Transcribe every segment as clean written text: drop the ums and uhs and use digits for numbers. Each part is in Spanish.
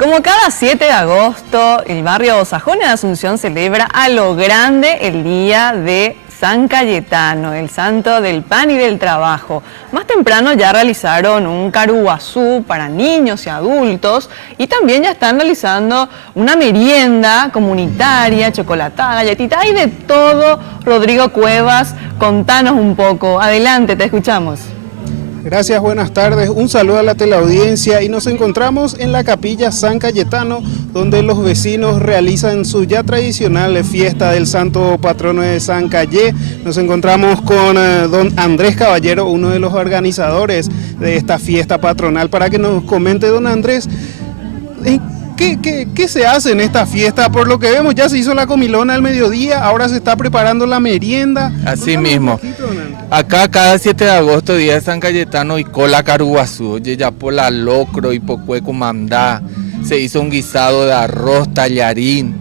Como cada 7 de agosto, el barrio Sajonia de Asunción celebra a lo grande el día de San Cayetano, el santo del pan y del trabajo. Más temprano ya realizaron un caruguazú para niños y adultos y también ya están realizando una merienda comunitaria, chocolatada, galletita, hay de todo. Rodrigo Cuevas, contanos un poco. Adelante, te escuchamos. Gracias, buenas tardes. Un saludo a la teleaudiencia y nos encontramos en la capilla San Cayetano, donde los vecinos realizan su ya tradicional fiesta del santo patrono de San Cayé. Nos encontramos con don Andrés Caballero, uno de los organizadores de esta fiesta patronal, para que nos comente, don Andrés, ¿qué se hace en esta fiesta? Por lo que vemos, ya se hizo la comilona al mediodía, ahora se está preparando la merienda. Así mismo. Acá cada 7 de agosto, día de San Cayetano, y cola caruguazú, yeyapola locro, hipocueco mandá. Se hizo un guisado de arroz, tallarín,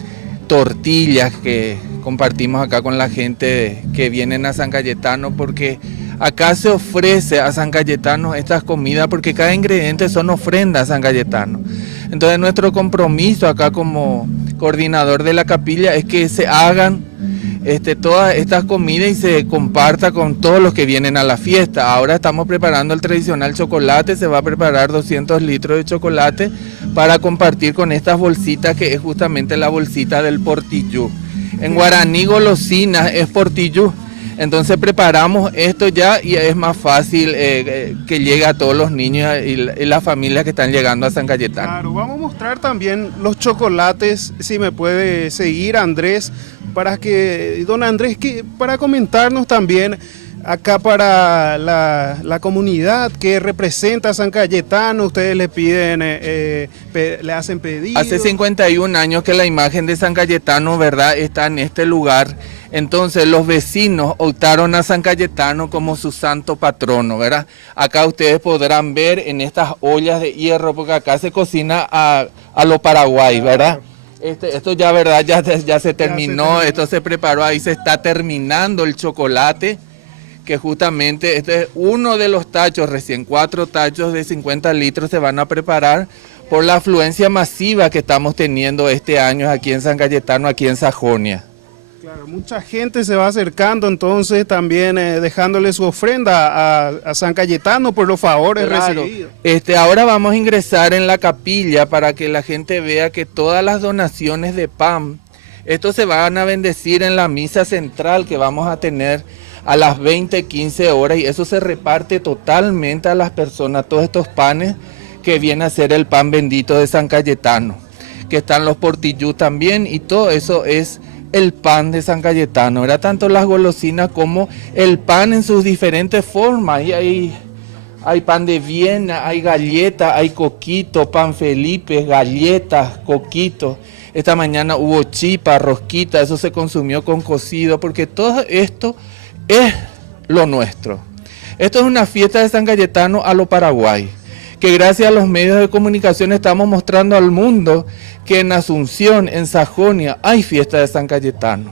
tortillas que compartimos acá con la gente que vienen a San Cayetano, porque acá se ofrece a San Cayetano estas comidas porque cada ingrediente son ofrendas a San Cayetano. Entonces nuestro compromiso acá como coordinador de la capilla es que se hagan todas estas comidas y se comparta con todos los que vienen a la fiesta. Ahora estamos preparando el tradicional chocolate, se va a preparar 200 litros de chocolate para compartir con estas bolsitas, que es justamente la bolsita del portillú. En guaraní golosina es portillú. Entonces preparamos esto ya y es más fácil que llegue a todos los niños y las familias que están llegando a San Cayetano. Claro, vamos a mostrar también los chocolates, si me puede seguir Andrés, don Andrés, para comentarnos también acá para la comunidad que representa a San Cayetano. Ustedes le piden, le hacen pedidos. Hace 51 años que la imagen de San Cayetano, ¿verdad?, está en este lugar. Entonces los vecinos optaron a San Cayetano como su santo patrono, ¿verdad? Acá ustedes podrán ver en estas ollas de hierro, porque acá se cocina a lo Paraguay, ¿verdad? Esto ya, ¿verdad?, ya se terminó, esto se preparó, ahí se está terminando el chocolate, que justamente este es uno de los tachos, recién 4 tachos de 50 litros se van a preparar por la afluencia masiva que estamos teniendo este año aquí en San Cayetano, aquí en Sajonia. Claro, mucha gente se va acercando, entonces también dejándole su ofrenda a San Cayetano por los favores recibidos. Ahora vamos a ingresar en la capilla para que la gente vea que todas las donaciones de pan, estos se van a bendecir en la misa central que vamos a tener a las 20:15 horas, y eso se reparte totalmente a las personas, todos estos panes que viene a ser el pan bendito de San Cayetano, que están los portillú también, y todo eso es el pan de San Cayetano, era tanto las golosinas como el pan en sus diferentes formas. Y hay pan de Viena, hay galleta, hay coquito, pan Felipe, galletas, coquito. Esta mañana hubo chipa, rosquita, eso se consumió con cocido, porque todo esto es lo nuestro. Esto es una fiesta de San Cayetano a lo Paraguay, que gracias a los medios de comunicación estamos mostrando al mundo que en Asunción, en Sajonia, hay fiesta de San Cayetano.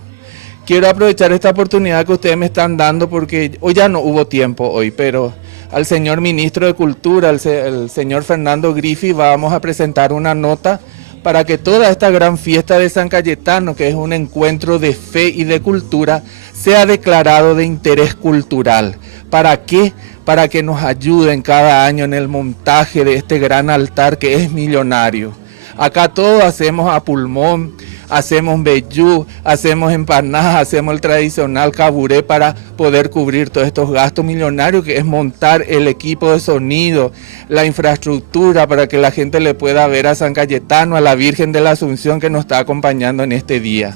Quiero aprovechar esta oportunidad que ustedes me están dando, porque hoy ya no hubo tiempo hoy, pero al señor ministro de Cultura, el señor Fernando Griffi, vamos a presentar una nota para que toda esta gran fiesta de San Cayetano, que es un encuentro de fe y de cultura, sea declarado de interés cultural. ¿Para qué? Para que nos ayuden cada año en el montaje de este gran altar que es millonario. Acá todo hacemos a pulmón, hacemos vellú, hacemos empanadas, hacemos el tradicional caburé para poder cubrir todos estos gastos millonarios, que es montar el equipo de sonido, la infraestructura para que la gente le pueda ver a San Cayetano, a la Virgen de la Asunción que nos está acompañando en este día.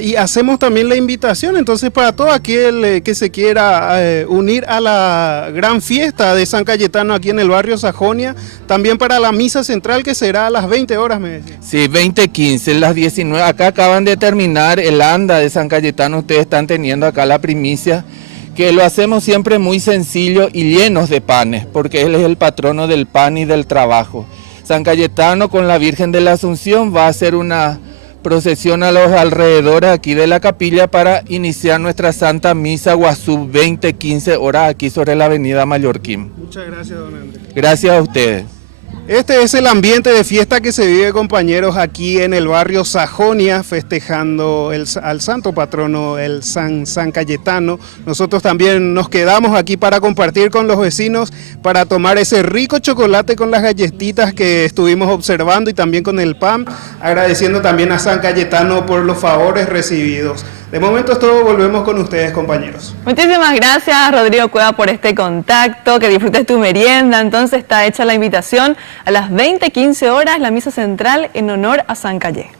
Y hacemos también la invitación entonces para todo aquel que se quiera unir a la gran fiesta de San Cayetano aquí en el barrio Sajonia, también para la misa central que será a las 20 horas, me decía. Sí, 20:15, las 19, acá acaban de terminar el anda de San Cayetano, ustedes están teniendo acá la primicia, que lo hacemos siempre muy sencillo y llenos de panes, porque él es el patrono del pan y del trabajo. San Cayetano con la Virgen de la Asunción va a hacer una procesión a los alrededores aquí de la capilla para iniciar nuestra Santa Misa Guazú 20:15 horas aquí sobre la avenida Mallorquín. Muchas gracias, don Andrés. Gracias a ustedes. Este es el ambiente de fiesta que se vive, compañeros, aquí en el barrio Sajonia, festejando al santo patrono, el San Cayetano. Nosotros también nos quedamos aquí para compartir con los vecinos, para tomar ese rico chocolate con las galletitas que estuvimos observando y también con el pan, agradeciendo también a San Cayetano por los favores recibidos. De momento es todo, volvemos con ustedes, compañeros. Muchísimas gracias, Rodrigo Cueva, por este contacto, que disfrutes tu merienda. Entonces está hecha la invitación a las 20:15 horas, la misa central en honor a San Caye.